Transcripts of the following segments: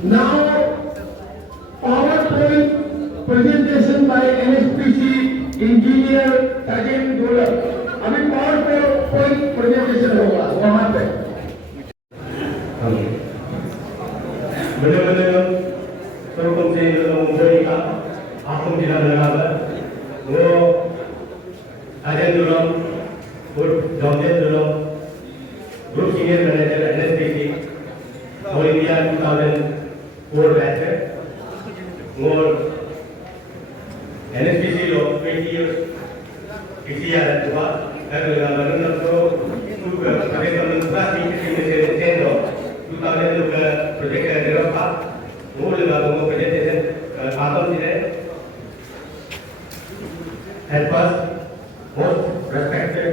Now, PowerPoint presentation by NSPC engineer Tajin Dola. अभी PowerPoint presentation होगा वहाँ पे. benar-benar terus dalam mereka aku tidak mengabar वो अजय दुलम और जॉर्जेन दुलम ग्रुप सीनियर मैनेजर एनएसपीसी और इंडिया 2004 बैच है और एनएसपीसी लोग 20 इयर्स इसी याद हुआ अगर मतलब तो अगर हम क्लास में से टेन हो 2000 लोग प्रोजेक्ट डेवलप था वो लगा दो प्रेजेंटेशन आतम जी ने at first most respected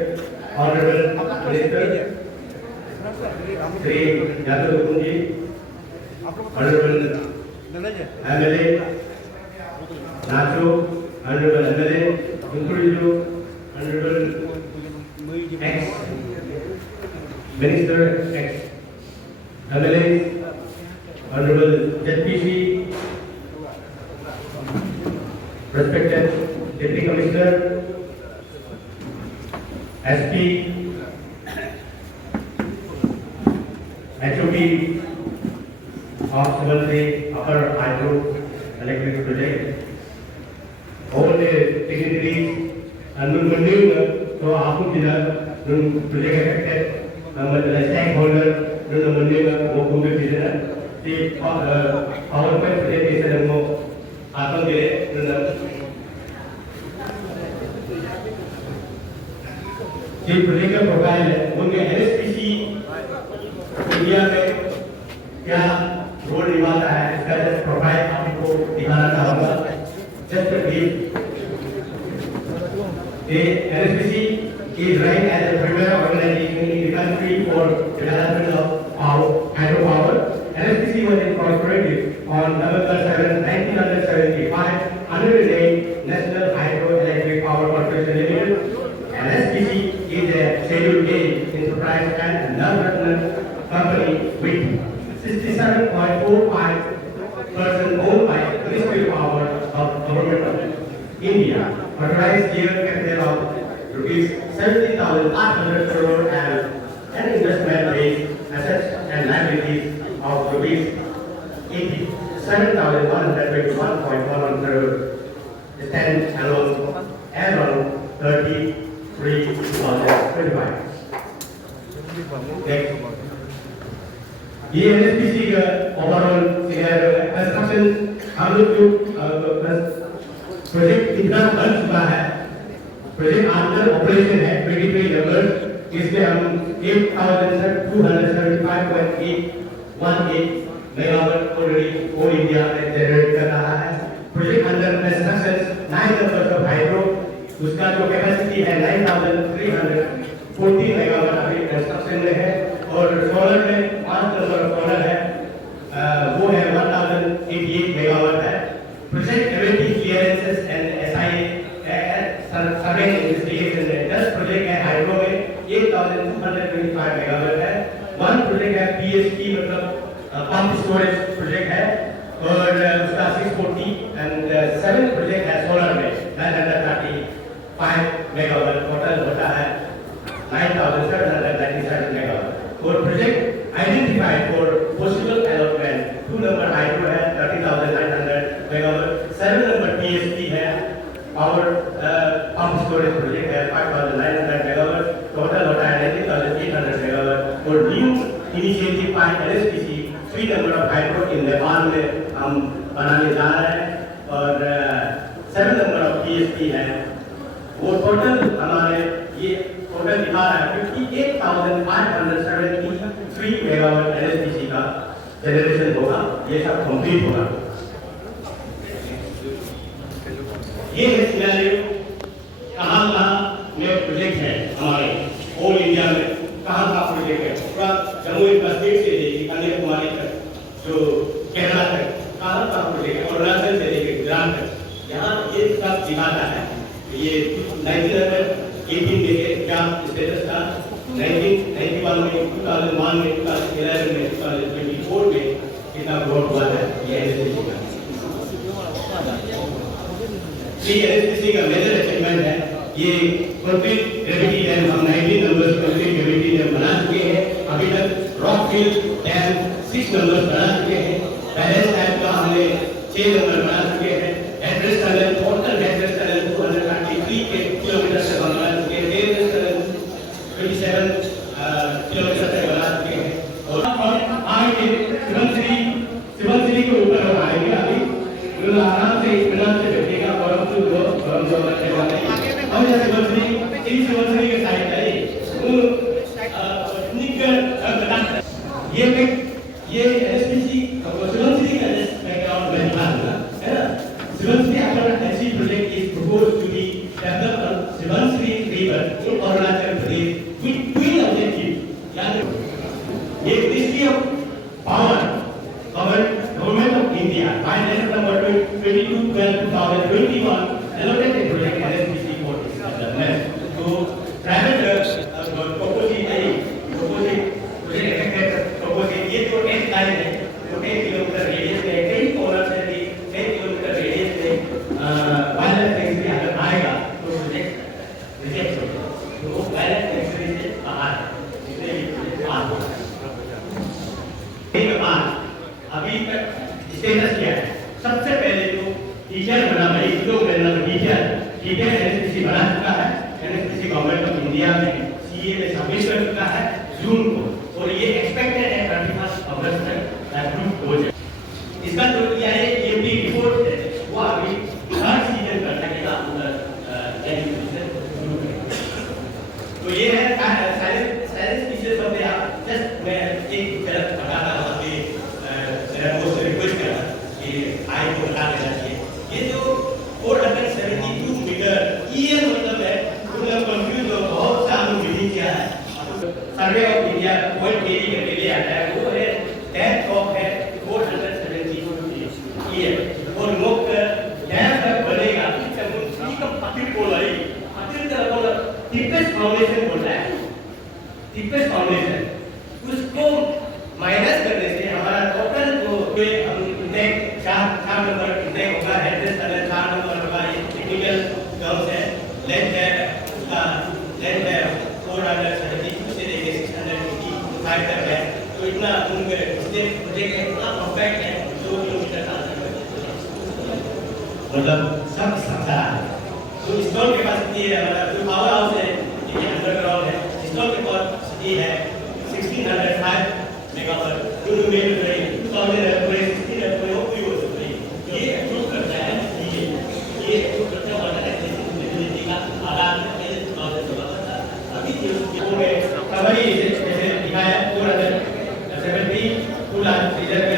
honorable minister Sri Yadav Kunji, honorable MLA Nacho, honorable MLA Kunkuriju, honorable ex minister, ex MLA, honorable ZPC, respected Deputy Commissioner, SP, HOP of Subaltri Upper Hydro Electric Project, all the dignitaries and Nunmandu, so Apukina, Nun project affected, the stakeholder, Nunmandu, Mokumbi Visitor, the PowerPoint presentation of Apukile, जो project का profile है उनके एनएसपीसी India में क्या role निभाता है इसका just profile आपको दिखाना चाहूँगा just brief the NSPC is ranked as the premier organization in the country for development of hydropower. NSPC was incorporated on November 7, 1975 under the name National Hydroelectric Power Corporation Limited. NSPC is a scheduled A enterprise and non-government company with 67.45% owned by Ministry of Power of Government of India. Authorized year capital of rupees 70,800 crore and investment-based assets and liabilities of rupees 87,121.11 crore stand alone as on 30/3/2025. Next. ये एनएसपीसी का overall scenario है construction हम लोग जो project इतना बन चुका है प्रोजेक्ट अंडर ऑपरेशन है 23 नंबर इसमें हम 8275.818 मेगावाट ऑलरेडी ऑल इंडिया में जनरेट कर रहा है project under construction 9 number of hydro उसका जो कैपेसिटी है 9340 मेगावाट अभी कंस्ट्रक्शन में है और सोलर में 5 नंबर सोलर है वो है 1088 मेगावाट है project everything clearances and SI survey investigation है 10 प्रोजेक्ट है हाइड्रो में 8225 मेगावाट है 1 प्रोजेक्ट है पीएसपी मतलब पंप स्टोरेज प्रोजेक्ट है और उसका 640 एंड 7 प्रोजेक्ट है सोलर में 935 मेगावाट टोटल होता है 9797 मेगावाट और project identified for possible allotment 2 number hydro है 30,900 मेगावाट 7 नंबर पीएसपी है पावर पंप स्टोरेज प्रोजेक्ट है 5,900 मेगावाट टोटल होता है 90,800 मेगावाट और new initiative by NSPC 3 number of hydro in Nepal में हम बनाने जा रहे हैं और 7 नंबर ऑफ पीएसपी है वो टोटल हमारे ये टोटल दिखा रहा है 58,573 मेगावाट एनएसपीसी का जनरेशन होगा ये सब कंप्लीट होगा ये है सिनेरियो कहाँ में प्रोजेक्ट है हमारे ऑल इंडिया में कहाँ प्रोजेक्ट है पूरा जम्मू एंड कश्मीर से लेकर कन्याकुमारी तक जो केरला तक कहाँ प्रोजेक्ट है अरुणाचल से लेकर गुजरात तक यहाँ ये सब दिखाता है ये 1918 देखे क्या स्टेटस था 1991 में 2001 में 2011 में 2024 में कितना ग्रोथ हुआ है ये एनएचपीसी का मेजर अचीवमेंट है। ये कंक्रीट ग्रेविटी डैम हम 19 नंबर कंक्रीट ग्रेविटी डैम बना चुके हैं। अभी तक रॉकफिल डैम 6 नंबर बना चुके हैं। बैलेंस डैम का हमने 6 नंबर बना चुके हैं। Headrest tunnel total headrest tunnel 233 kilometre से बनवा चुके हैं। हेडरेस्ट टनल 27 किलोमीटर से बना चुके हैं। और आगे शिवनश्री के ऊपर हम आएंगे। अभी आराम से इत्मीनान से बैठेगा और हम रखने वाले हैं। हम यहाँ शिवनश्री के साइड है ये एसपीसी शिवनश्री का बैकग्राउंड में है ना। शिवनश्री अपना ऐसी project is proposed to be developed on शिवनश्री river in Arunachal Pradesh with twin objective. यानी ये ministry of power Government of India by letter number 22/12/2021 allocated a project NSPC for its development to private proposing ये जो एक line है वो 10 kilometre radius में कई कॉर्नर से भी 10 किलोमीटर रेडियस में वायरलेस टैक्सी अगर आएगा तो प्रोजेक्ट रिजेक्ट हो जाएगा। तो वो वायरलेस टैक्सी से बाहर है इसलिए बाहर हो अभी तक स्टेटस क्या है। सबसे पहले तो टीचर बना भाई जो टीचर एनएसपीसी बना चुका है। एनएसपीसी गवर्नमेंट ऑफ इंडिया में सीए में सबमिट कर चुका है जून को और ये एक्सपेक्टेड है 31 अगस्त तक अप्रूव हो जाए। इसका जो किया है ईएमडी रिपोर्ट है वो अभी थर्ड सीजन कर सकेगा तो ये है सारे पीसेस ऑफ द जस्ट मैं एक तरफ बताता हूं कि वो रिक्वेस्ट करा कि आई को बता देना चाहिए। ये जो 472 मीटर ये मतलब है पूरा कंफ्यूज हो बहुत सा हम विधि किया है। सर्वे ऑफ इंडिया पॉइंट केरी करके ले आता है वो है डेप्थ ऑफ है 472 ये और मुक्त डैम तक बनेगा समुद्री का पतित बोल रही पतित तरह बोल टिपेस्ट फाउंडेशन बोल रहा है। टिपेस्ट फाउंडेशन उसको माइनस करने से हमारा टोटल जो हम इंटेक 4 नंबर इंटेक होगा एड्रेस टनल 4 नंबर होगा। ये टेक्निकल टर्म्स है लेंथ है उसका लेंथ है 472 से लेके 685 तक है। तो इतना उनके प्रोजेक्ट इतना परफेक्ट है 2 किलोमीटर मतलब सब समझा है। तो इंस्टॉल कैपेसिटी है हमारा जो पावर हाउस है ये अंडरग्राउंड है। इंस्टॉल कैपेसिटी है 1605 मेगावाट जो मेन रही 2016 ये अप्रूव करता है ये अप्रूव करता है एग्जिबिलिटी का आधार है 2016 अभी जो कवरी जैसे दिखाया 470 full lakh reserve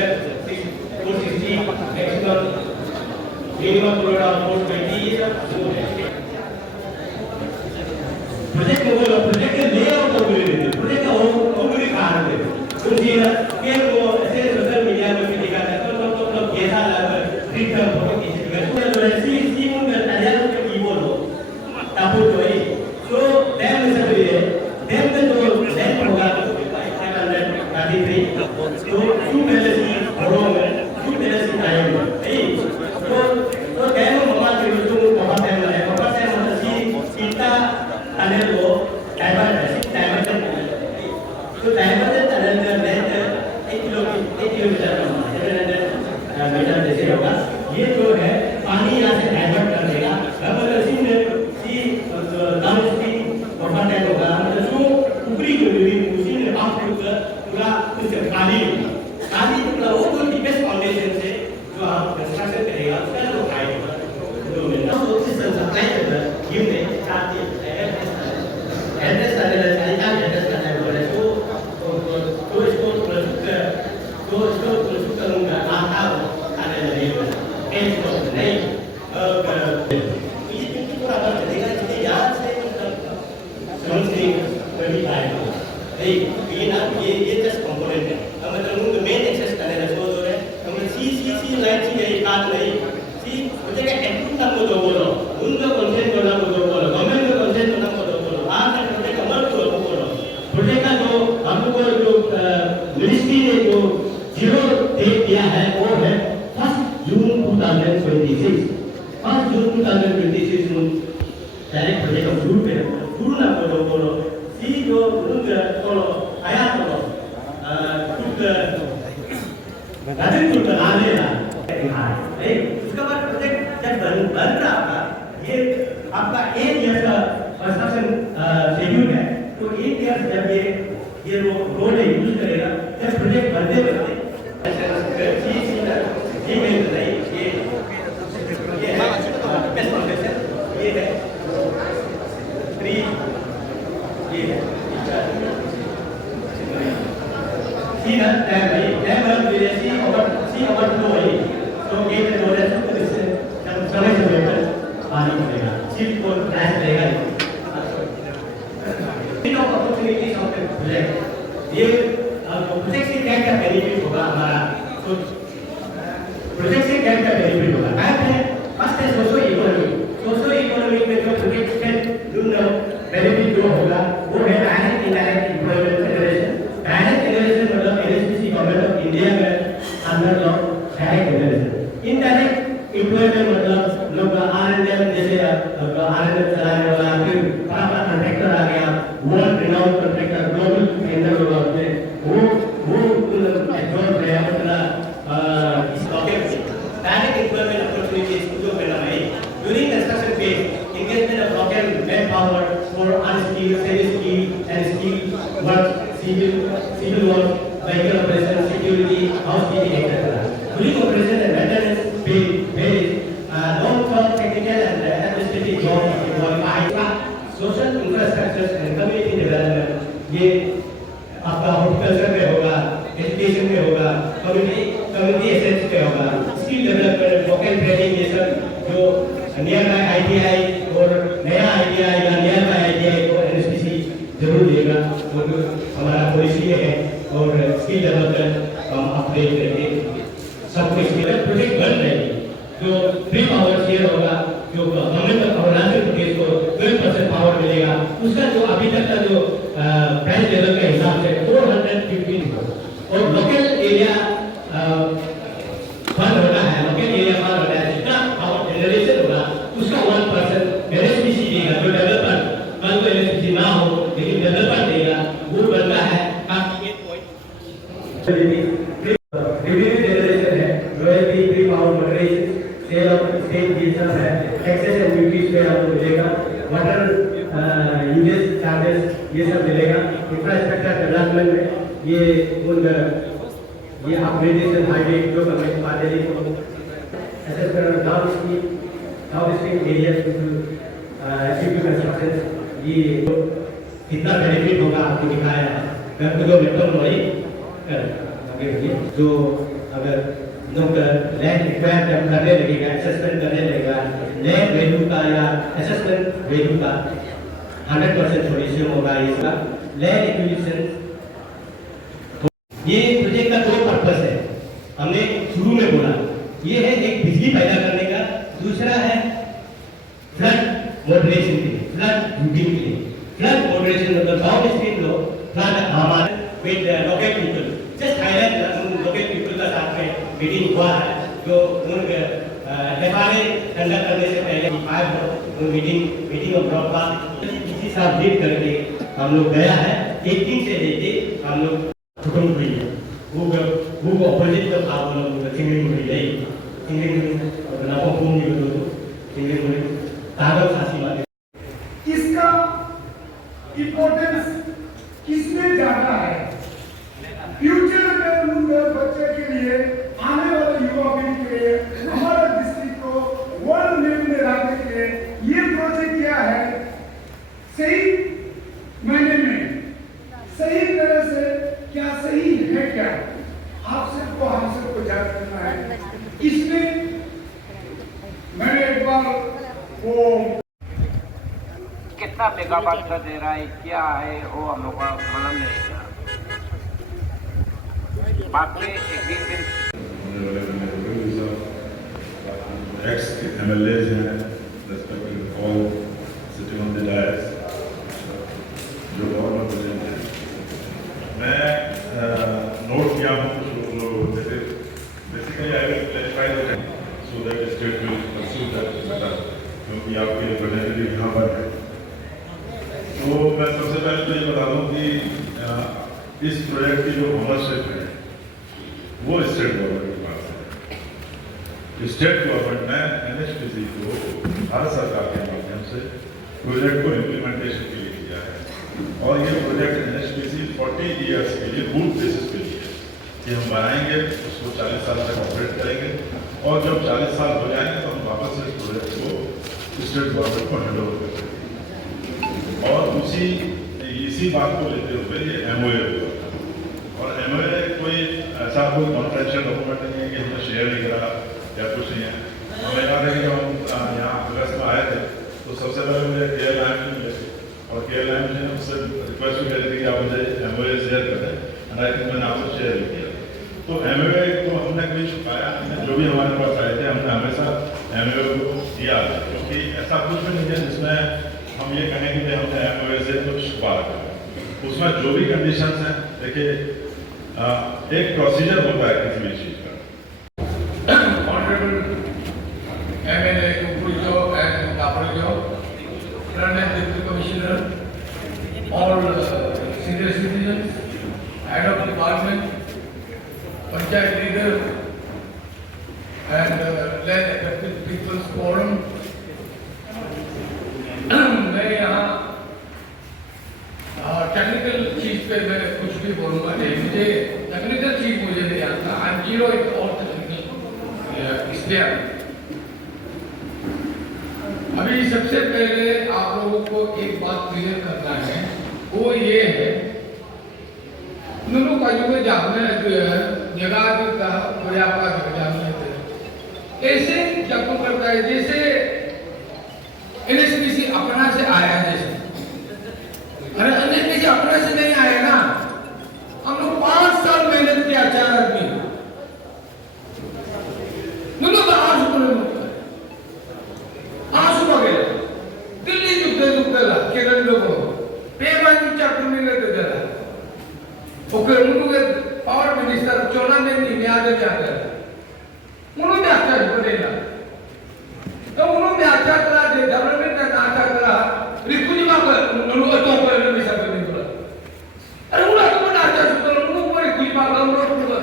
460 maximum minimum load of 420 ये सब प्रोजेक्ट को बोलो प्रोजेक्ट के लेआउट को बोलो प्रोजेक्ट का ओवरव्यू कहां है के वो ऐसे सोशल मीडिया में भी दिखा था तो कैसा लगा ट्रिक का फोटो खींच के सी मुंगा तैयार के की बोलो तापो जोई तो डैम से भी है डैम में जो डैम होगा 533 तो टू बैलेंस बड़ो में टू बैलेंस टाइम है तो डैम ममा के जो ममा डैम है ममा डैम मतलब सी सीता टनल को डायवर्ट तो डायवर्ट टनल में 1 किलोमीटर मीटर जैसे होगा। ये जो है पानी यहाँ से डाइवर्ट कर देगा मतलब सी डाउनस्ट्रीम परफॉर्मेंस होगा मतलब जो ऊपरी जो उसी में आप पूरा उससे खाली मतलब वो जो डीपेस्ट फाउंडेशन से जो आप कंस्ट्रक्शन करेगा उसका जो हाइट होगा जो मिलना वो उससे सप्लाई करता है ये में साथ ही एड्रेस का एड्रेस करना है तो इसको करूंगा आता आने लगेगा इसको नहीं ये कितनी पूरा बात चलेगा इसलिए याद से समझने कभी आएगा नहीं ये ना ये जस्ट कंपोनेंट है हम मतलब उनको मेन एक्सेस करने का सोच रहे हैं हम सी लाइन सी है बात नहीं सी मुझे क्या एक्टिव ना को दो बोलो उनका कंसेंट करना को दो बोलो गवर्नमेंट का कंसेंट करना को दो बोलो आज तक प्रोजेक्ट का मत को बोलो प्रोजेक्ट का जो हमको जो मिनिस्ट्री ने जो जीरो डेट दिया है वो है 1 जून 2026 1 June 2026 direct project of group guru na poro si jo unga tolo aya tolo kut राजन कुल आने ना उसके बाद प्रोजेक्ट जब बन रहा था ये आपका 8 ईयर का कंस्ट्रक्शन शेड्यूल है तो 8 ईयर जब ये रोड यूज करेगा जब प्रोजेक्ट बनते ये है 3 ये है सीधा टैब सी ओवर फ्लो है तो ये जो है तो इससे समय से लेकर पानी पड़ेगा सीट को क्रैश रहेगा इन अपॉर्चुनिटीज ऑफ द प्रोजेक्ट ये प्रोजेक्ट से क्या बेनिफिट होगा हमारा तो प्रोजेक्ट से क्या बेनिफिट होगा फर्स्ट है सोशो इकोनॉमी में जो प्रोजेक्ट से बेनिफिट जो होगा वो है direct indirect employment generation direct generation मतलब एनएचपीसी गवर्नमेंट ऑफ इंडिया में under law direct generation indirect employment मतलब लोग आरएनएम जैसे आरएनएम चलाने वाला फिर बड़ा कॉन्ट्रैक्टर आ गया world renowned contractor global tender होगा उसमें वो एग्जॉर्ब गया मतलब इस टॉपिक डायरेक्ट एम्प्लॉयमेंट अपॉर्चुनिटीज जो मिला है during construction phase engagement of local manpower for unskilled, semi-skilled and skilled work, civil work, vehicle operation, security, housekeeping, etc. During operation and maintenance varies, long-term technical and administrative jobs involve social infrastructure and community development. ये आपका horticulture में होगा, education में होगा, community assets में होगा, skill development, vocal training ये सब जो नियर बाय आईटीआई और नया आईटीआई या नियर बाय आईटीआई को एनएचपीसी जरूर देगा और हमारा पॉलिसी है और स्किल डेवलपमेंट हम अपडेट करेंगे सब कुछ प्रोजेक्ट बन रहे हैं जो 3 पावर शेयर होगा जो गवर्नमेंट ऑफ अरुणाचल प्रदेश को 12% पावर मिलेगा उसका जो अभी तक का जो प्राइस लेवल के हिसाब से 415 और लोकल एरिया फंड होना है लोकल एरिया फंड होना है जितना पावर जनरेशन होगा उसका 1% एनएचपीसी देगा जो डेवलपर कल को एनएचपीसी ना हो लेकिन डेवलपर देगा वो बनता है काफी 8 पॉइंट रेवेन्यू जनरेशन है royalty free power moderation sale of state business है टैक्सेस एंड ड्यूटीज पे आपको मिलेगा वाटर यूजेस चार्जेस ये सब मिलेगा इंफ्रास्ट्रक्चर डेवलपमेंट में ये अपग्रेडेशन हाईवे जो गवर्नमेंट पार्टी को assessment downstream areas to construction ये कितना बेनिफिट होगा आपको दिखाया है जो मेट्रो लॉरी जो अगर लोग लैंड रिक्वायर करने लगेगा असेसमेंट करने लगेगा लैंड वैल्यू का या असेसमेंट वैल्यू का 100% सोल्यूशन होगा इसका लैंड एक्विजिशन ये प्रोजेक्ट का 2 पर्पस है हमने शुरू में बोला ये है एक बिजली पैदा करने का दूसरा है फ्लड मॉडरेशन के लिए फ्लड रूटिंग के लिए फ्लड मॉडरेशन मतलब डाउनस्ट्रीम लो फ्लड हमारे with local people just highlight local people का साथ में मीटिंग हुआ है जो उनके एफआरए कंडक्ट करने से पहले 5 मीटिंग ऑफ ब्रॉडकास्ट इसी साथ लीड करके हम लोग गया है 18 से लेके हम लोग हुकुम हुई है वो अपोजिट का भाव लोग चिंगड़ी मुड़ी गई चिंगड़ी और नापो पूंगी तो चिंगड़ी मुड़ी ताकत खासी बात इसका इंपॉर्टेंस किसमें ज्यादा है फ्यूचर में उनके बच्चे के लिए आने वाले युवा पीढ़ी के लिए हमारे डिस्ट्रिक्ट को वर्ल्ड लेवल में रखने के लिए ये प्रोजेक्ट क्या है सही मायने में सही तरह से क्या सही है क्या आप सबको हम सबको जांच करना है इसमें मैंने एक बार वो कितना मेगावाट का दे रहा है क्या है वो हम लोग का मालूम नहीं था बाकी एक दिन ex MLAs हैं respecting all sitting on the dais जो गवर्नर प्रेजेंट हैं मैं नोट किया हूँ जो जैसे basically I will clarify that so that the state will pursue that इस प्रोजेक्ट की जो ओनरशिप है वो स्टेट गवर्नमेंट के पास है। स्टेट गवर्नमेंट ने NHPC को भारत सरकार के माध्यम से प्रोजेक्ट को इम्प्लीमेंटेशन के लिए दिया है और ये प्रोजेक्ट NHPC 40 ईयर्स के लिए बूट बेसिस पे लिए है कि हम बनाएंगे, उसको 40 साल तक ऑपरेट करेंगे और जब 40 साल हो जाएंगे तो हम वापस से इस प्रोजेक्ट को स्टेट गवर्नमेंट को हैंड ओवर कर देंगे। और इसी बात को लेते हुए ये MOA हुआ और MOA कोई ऐसा कोई कॉन्ट्रेक्चुअल डॉक्यूमेंट नहीं है कि हमने शेयर नहीं करा या कुछ नहीं है। हमें याद है कि जब हम यहाँ अगस्त में आए थे तो सबसे पहले मुझे KLIM मिले और KLIM ने मुझसे रिक्वेस्ट भी करी थी कि आप मुझे MOA शेयर कर दें एंड आई थिंक मैंने आपसे शेयर भी किया। तो MOA को हमने कोई छुपाया नहीं, जो भी हमारे पास आए थे हमने हमेशा MOA को दिया क्योंकि ऐसा कुछ भी नहीं है जिसमें हम ये कहें कि हमने MOA से कुछ छुपा रखा है। उसमें जो भी कंडीशंस हैं, देखिए एक प्रोसीजर होता है किसी भी चीज़ का। Honorable MLA Kukujo and Kaprajo, Permanent Deputy Commissioner, all senior citizens, head of department, Panchayat leader, and land elected people's forum. मैं यहाँ टेक्निकल चीज पे मैं कुछ भी बोलूँगा नहीं, मुझे टेक्निकल चीज मुझे नहीं आता। I am zero in all technical इसलिए अभी सबसे पहले आप लोगों को एक बात क्लियर करना है, वो ये है दोनों काजू में जाने जगह का व्यापार जाने ऐसे जागो करता है जैसे NHPC अपना से आया जैसे। अरे NHPC अपना से नहीं आया ना, हम लोग 5 साल मेहनत किया, 4 आदमी दोनों का आंसू बगेला दिल्ली दुखते ला केरल लोगों पेमानी चाकू मिले तो जरा ओके उन्होंने पावर मिनिस्टर चोला में नहीं याद जाता है उन्होंने अच्छा बनेगा तो उन्होंने अच्छा करा दे डेवलपमेंट का अच्छा करा रिकुजी मां को उन्होंने तो पर नहीं सब नहीं बोला। अरे उन्होंने तो अच्छा सुपर उन्होंने पर रिकुजी मां का उन्होंने बोला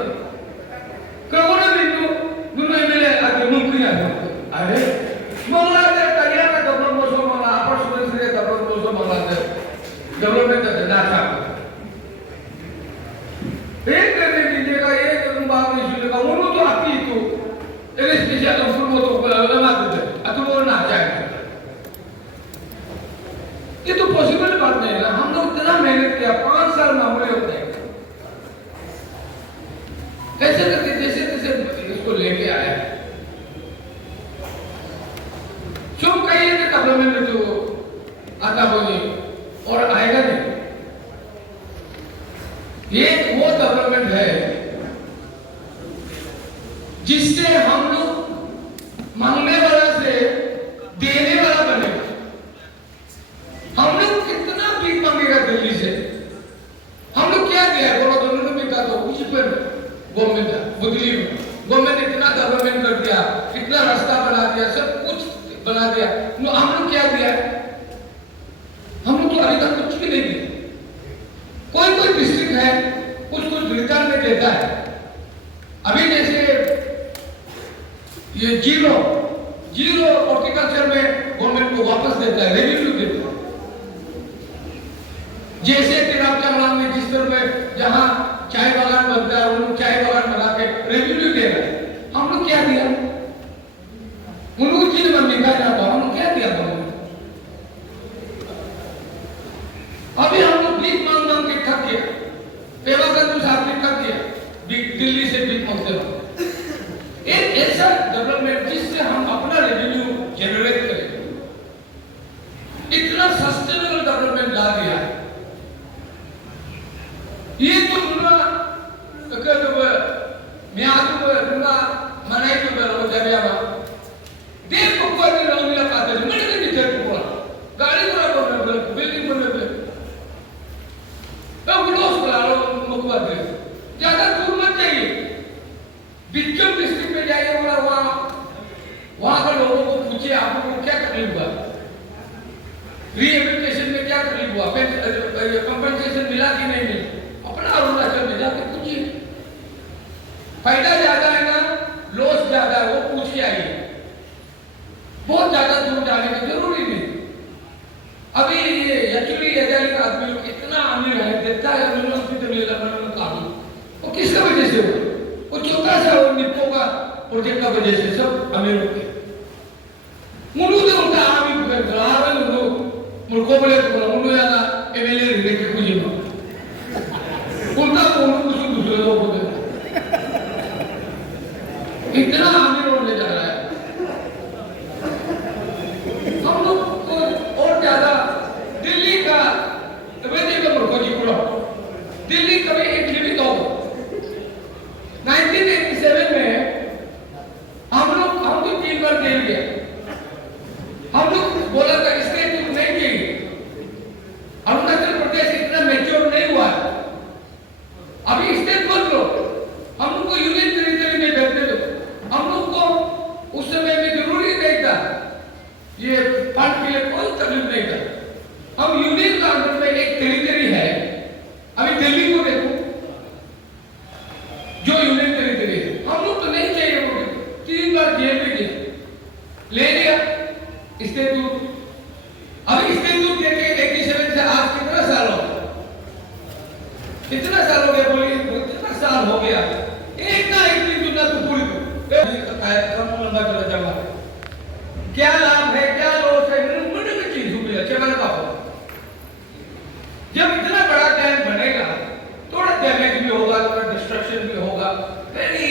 कौन बिंदु दोनों मिले आगे मुंह किया अरे मंगलादेश करिया का डेवलपमेंट मोसो मंगला अपर सुरेश रे डेवलपमेंट मोसो मंगलादेश डेवलपमेंट का डाटा एक करने दीजिएगा, एक बात नहीं सुनेगा, उन्होंने तो आती तो NHPC तो फुल वो तो लगा देते तो वो ना चाहेंगे। ये तो पॉसिबल बात नहीं है ना, हम लोग इतना मेहनत किया, 5 साल मामले होते हैं कैसे करके जैसे तैसे इसको लेके आए क्यों कहिए कि डेवलपमेंट तो आता होगी और आएगा नहीं। ये वो डेवलपमेंट है जिससे हम लोग मांगने वाला से देने वाला बनेगा। हम लोग कितना भीख मांगेगा दिल्ली से, हम लोग क्या दिया है बोलो, दोनों ने कहा तो कुछ पर गवर्नमेंट बुद्धि गवर्नमेंट इतना डेवलपमेंट कर दिया, इतना रास्ता बना दिया, सब कुछ बना दिया, हम लोग क्या दिया? हम लोग तो अभी तक कुछ भी नहीं दिया। कोई डिस्ट्रिक्ट है कुछ रिटर्न में देता है, अभी जैसे ये जीरो हॉर्टिकल्चर में गवर्नमेंट को वापस देता है, रेवेन्यू देता है। जैसे कि रामचांगलांग में जिस तरह में जहां चाय बागान बनता है उन्होंने चाय बागान बना के रेवेन्यू दे रहा है, हम लोग क्या दिया? उनको चीज में निकाल जाता, हम लोग क्या दिया? अभी हम लोग भीख मांग के थक गए, पेवागंज साहब ने थक गया दिल्ली से भीख मांगते वक्त। एक ऐसा डेवलपमेंट जिससे हम अपना रेवेन्यू जनरेट करें, इतना सस्टेनेबल डेवलपमेंट ला दिया है। ये तो दुनिया मैं आदमी को दुनिया मनाई तो करो जरिया में देख को कोई नहीं मिला पाते नहीं मैंने नहीं देख को गाड़ी को बिल्डिंग को तो विलोस करा लो मुख्यमंत्री ज्यादा दूर मत जाइए, बिच्चम डिस्ट्रिक्ट में जाइए और वहां के लोगों को पूछिए आपको क्या तकलीफ हुआ, रिहेबिलिटेशन में क्या तकलीफ हुआ, कंपनसेशन मिला कि नहीं मिला, अपना अरुणाचल में जाके पूछिए, फायदा ज्यादा है ना लॉस ज्यादा है, वो पूछिए आइए। बहुत ज्यादा दूर जाने की जरूरी नहीं। अभी ये एक्चुअली ये आदमी लोग इतना अमीर है, देता है वो किसका वजह से हुआ? वो छोटा सा वो निप्पो का प्रोजेक्ट का वजह से सब अमीर हो गए। मुझे तो उनका आमी गलावे लोग मुझको बोले तो बोला मुझे याना एमएलए लेके कुछ नहीं उनका कौन कुछ दूसरे लोग बोले इतना अमीर होने जा रहा है। हम लोग और ज्यादा दिल्ली का वैसे का मुझको जी पूरा दिल्ली कभी एक लिमिट हो 1987 में हम तो 3 बार जेल गए। हम लोग बोला था इसके तुम नहीं चाहिए। अरुणाचल प्रदेश इतना मैच्योर नहीं हुआ है, अभी स्टेट बोल लो, हम लोग को यूनियन टेरिटरी में बैठने दो। हम लोग को उस समय में जरूरी नहीं था, ये फंड के लिए कोई तकलीफ नहीं था। हम यूनियन का अंदर में एक टेरिटरी है। अभी दिल्ली को देखो जो यूनियन टेरिटरी है, हम लोग तो नहीं चाहिए। वो 3 बार जेल में गए, ले लिया स्टेट। अभी स्टेट देखे 87 से आज कितना साल हो गया? कितना साल हो गया बोलिए? कितना साल हो गया? एक ना एक दिन दुनिया तो पूरी लंबा चला चला। क्या लाभ है, क्या लॉस है, मैंने भी चीज सुन लिया। चला का जब इतना बड़ा डैम बनेगा, थोड़ा डैमेज भी होगा, थोड़ा डिस्ट्रक्शन भी होगा, वेरी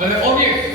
ऑब्वियस।